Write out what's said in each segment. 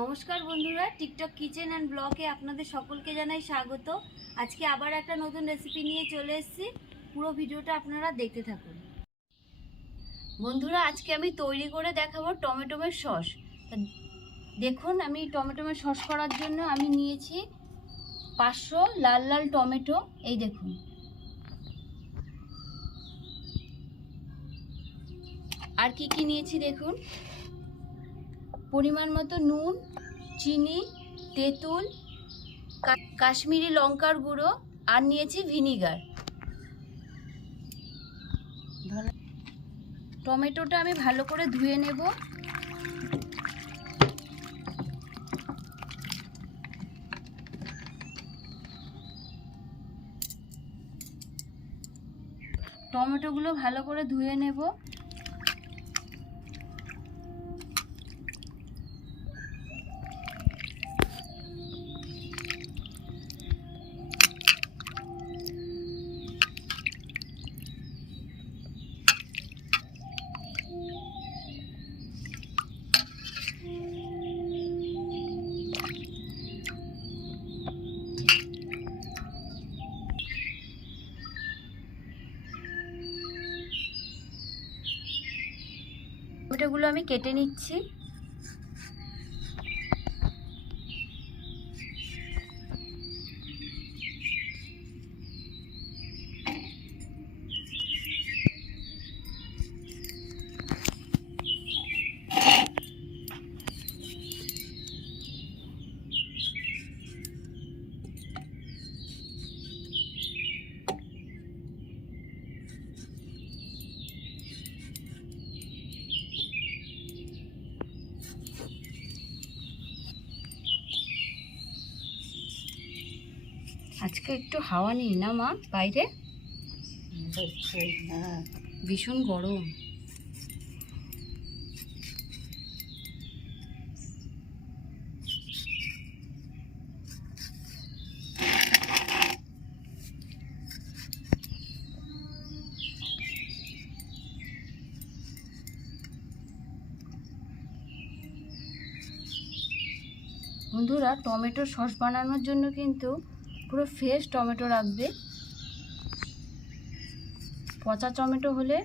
নমস্কার বন্ধুরা, TikTok kitchen and ব্লগে আপনাদের সকলকে জানাই স্বাগত। আজকে আবার একটা নতুন রেসিপি নিয়ে চলে এসেছি। পুরো ভিডিওটা আপনারা দেখতে থাকুন। বন্ধুরা, আজকে আমি তৈরি করে দেখাবো টমেটোমের সস। দেখুন, আমি টমেটোমের সস করার জন্য আমি নিয়েছি পাঁচশো লাল লাল টমেটো। এই দেখুন। আর কি কি নিয়েছি দেখুন। পরিমাণ মতো নুন, চিনি, তেঁতুল কাশ্মীরি লঙ্কার গুঁড়ো আর নিয়েছি ভিনিগার। টমেটোটা আমি ভালো করে ধুয়ে নেব। টমেটোগুলো ভালো করে ধুয়ে নেব। টমেটোগুলো আমি কেটে নিচ্ছি। আজকে একটু হাওয়া নেই না মা, বাইরে? ভীষণ গরম। বন্ধুরা, টমেটো সস বানানোর জন্য কিন্তু পুরো ফ্রেশ টমেটো রাখবে। পচা টমেটো হলে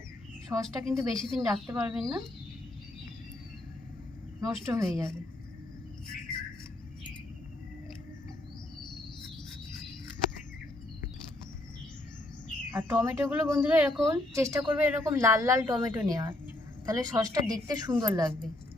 সসটা কিন্তু বেশি দিন রাখতে পারবেন না। নষ্ট হয়ে যাবে। আর টমেটোগুলো বন্ধুরা এরকম, চেষ্টা করবে এরকম লাল লাল টমেটো নেওয়ার। তাহলে সসটা দেখতে সুন্দর লাগবে।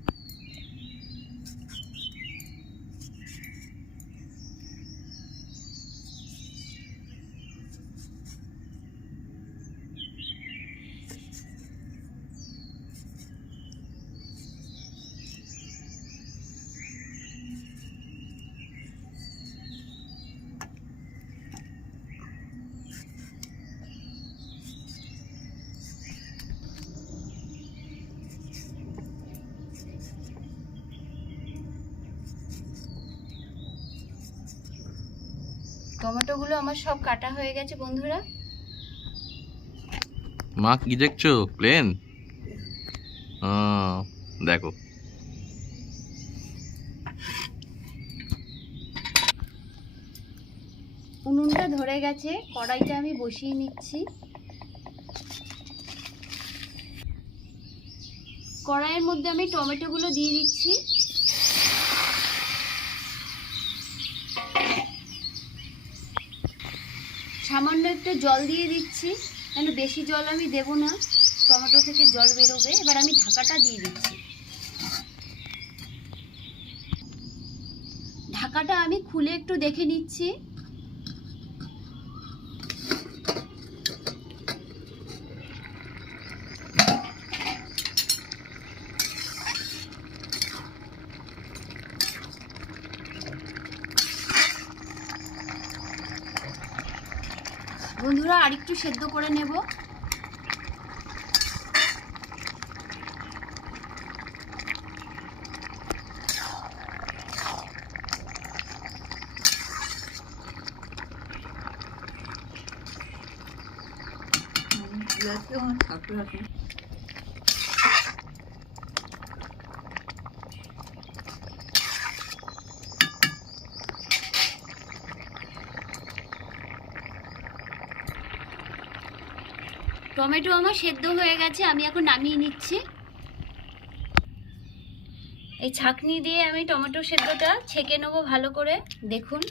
টমেটোগুলো আমার সব কাটা হয়ে গেছে বন্ধুরা। মা কি দেখছ? প্লেন দেখো। উনুনটা ধরে গেছে কড়াইটা আমি বসিয়ে নিচ্ছি। কড়াইয়ের মধ্যে আমি টমেটোগুলো দিয়ে দিচ্ছি। সামান্য একটু জল দিয়ে দিচ্ছি। কেন বেশি জল আমি দেব না। টমেটো থেকে জল বেরোবে। এবার আমি ঢাকাটা দিয়ে দিচ্ছি। ঢাকাটা আমি খুলে একটু দেখে নিচ্ছি। বন্ধুরা আরেকটু সেদ্ধ করে নেব। ঠাকুর টমেটো আমার সেদ্ধ হয়ে গেছে, আমি এখন নামিয়ে নিচ্ছি। এই ছাকনি দিয়ে আমি টমেটো সেদ্ধটা ছেঁকে নেব ভালো করে, দেখুন।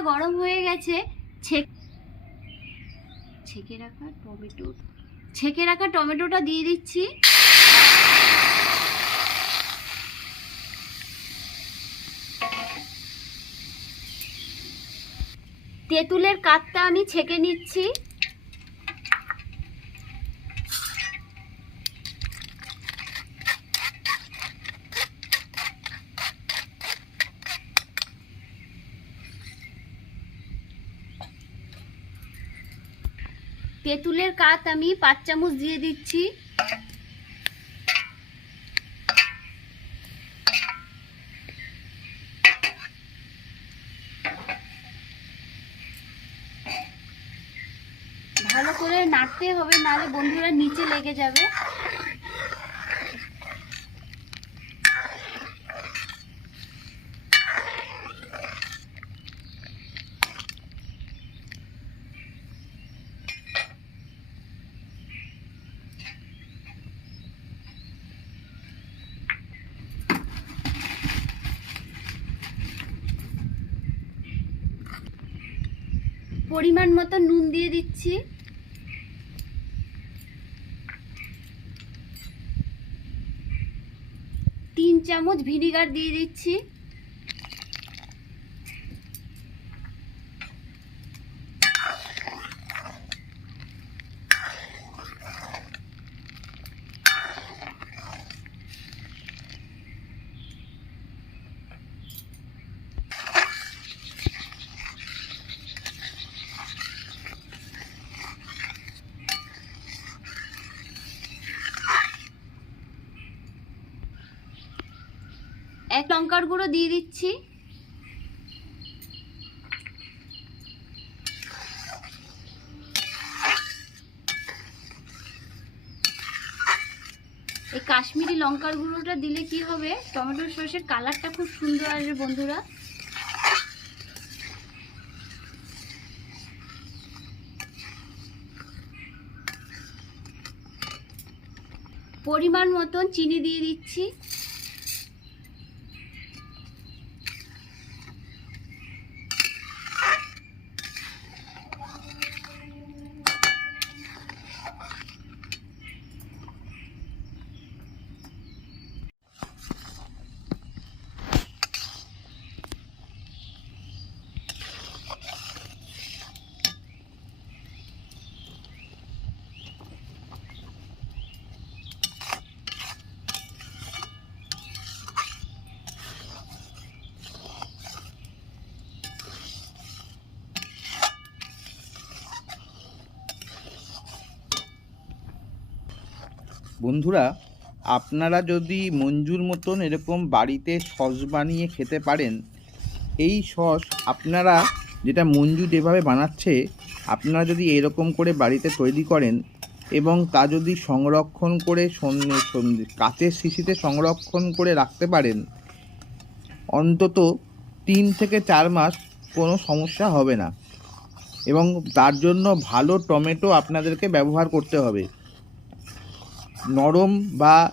গরম হয়ে গেছে, ছেক- রাখা টমেটো ছেঁকে রাখা টমেটোটা দিয়ে দিচ্ছি। তেঁতুলের কাতটা আমি ছেঁকে নিচ্ছি। তেঁতুলের কাত আমি পাঁচ চামচ দিয়ে দিচ্ছি। ভালো করে নাড়তে হবে, নাহলে বন্ধুরা নিচে লেগে যাবে। পরিমাণ মতো নুন দিয়ে দিচ্ছি। তিন চামচ ভিনিগার দিয়ে দিচ্ছি। লঙ্কার গুঁড়ো দিয়ে দিচ্ছি। এই কাশ্মীরি লঙ্কার গুঁড়োটা দিলে কি হবে? টমেটো সসের কালারটা খুব সুন্দর আসবে বন্ধুরা। পরিমাণ মতন চিনি দিয়ে দিচ্ছি। বন্ধুরা, আপনারা যদি মঞ্জুর মতন এরকম বাড়িতে সস বানিয়ে খেতে পারেন, এই সস আপনারা যেটা মঞ্জু যেভাবে বানাচ্ছে, আপনারা যদি এরকম করে বাড়িতে তৈরি করেন এবং তা যদি সংরক্ষণ করে কাচের শিশিতে সংরক্ষণ করে রাখতে পারেন, অন্তত তিন থেকে চার মাস কোনো সমস্যা হবে না। এবং তার জন্য ভালো টমেটো আপনাদেরকে ব্যবহার করতে হবে। নরম বা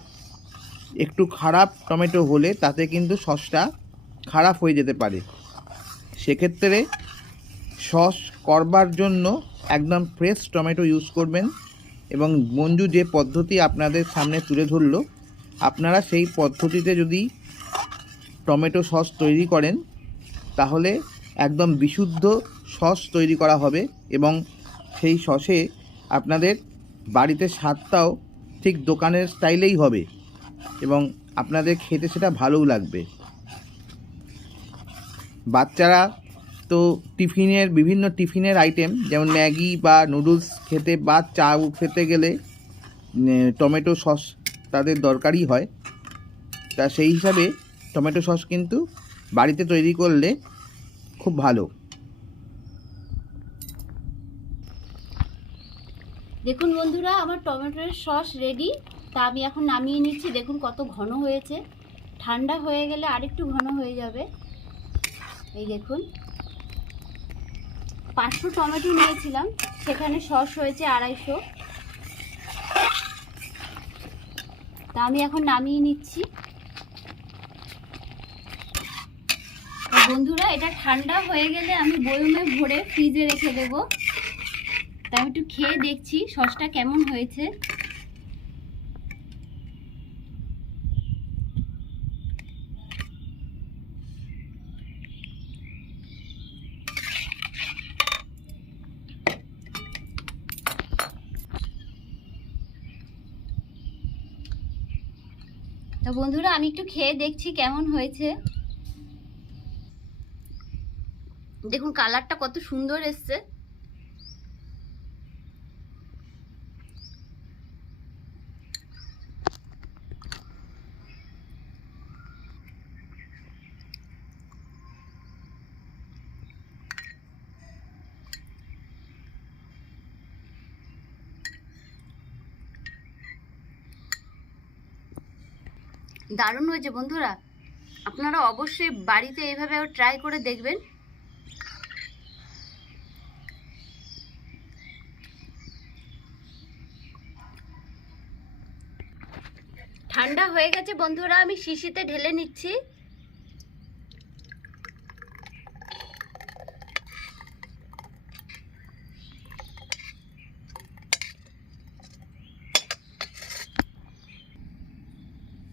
একটু খারাপ টমেটো হলে তাতে কিন্তু সসটা খারাপ হয়ে যেতে পারে। সেক্ষেত্রে সস করবার জন্য একদম ফ্রেশ টমেটো ইউজ করবেন এবং মঞ্জু যে পদ্ধতি আপনাদের সামনে তুলে ধরলো, আপনারা সেই পদ্ধতিতে যদি টমেটো সস তৈরি করেন, তাহলে একদম বিশুদ্ধ সস তৈরি করা হবে এবং সেই সসে আপনাদের বাড়িতে স্বাদটাও ঠিক দোকানের স্টাইলেই হবে এবং আপনাদের খেতে সেটা ভালোও লাগবে। বাচ্চারা তো টিফিনের, বিভিন্ন টিফিনের আইটেম যেমন ম্যাগি বা নুডলস খেতে বা চা খেতে গেলে টমেটো সস তাদের দরকারই হয়। তা সেই হিসাবে টমেটো সস কিন্তু বাড়িতে তৈরি করলে খুব ভালো। দেখুন বন্ধুরা, আমার টমেটোর সস রেডি তা আমি এখন নামিয়ে নিচ্ছি। দেখুন কত ঘন হয়েছে। ঠান্ডা হয়ে গেলে আরেকটু ঘন হয়ে যাবে। এই দেখুন। পাঁচশো টমেটো নিয়েছিলাম। সেখানে সস হয়েছে আড়াইশো। তা আমি এখন নামিয়ে নিচ্ছি। বন্ধুরা, এটা ঠান্ডা হয়ে গেলে আমি বয়মে ভরে ফ্রিজে রেখে দেবো। তা আমি একটু খেয়ে দেখছি, সসটা কেমন হয়েছে। তো বন্ধুরা, আমি একটু খেয়ে দেখছি কেমন হয়েছে। দেখুন, কালারটা কত সুন্দর এসছে। দারুণ হয়েছে বন্ধুরা। আপনারা অবশ্যই বাড়িতে এইভাবে ট্রাই করে দেখবেন। ঠান্ডা হয়ে গেছে বন্ধুরা, আমি শিশিতে ঢেলে নিচ্ছি।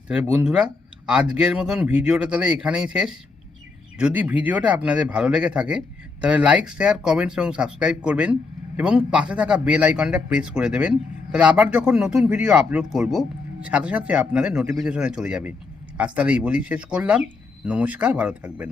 তাহলে বন্ধুরা, আজকের মতন ভিডিওটা তাহলে এখানেই শেষ। যদি ভিডিওটা আপনাদের ভালো লেগে থাকে, তাহলে লাইক শেয়ার কমেন্টস এবং সাবস্ক্রাইব করবেন এবং পাশে থাকা বেল আইকনটা প্রেস করে দেবেন। তাহলে আবার যখন নতুন ভিডিও আপলোড করব, সাথে সাথে আপনাদের নোটিফিকেশনে চলে যাবে। আজ তাহলে এই বলি শেষ করলাম। নমস্কার, ভালো থাকবেন।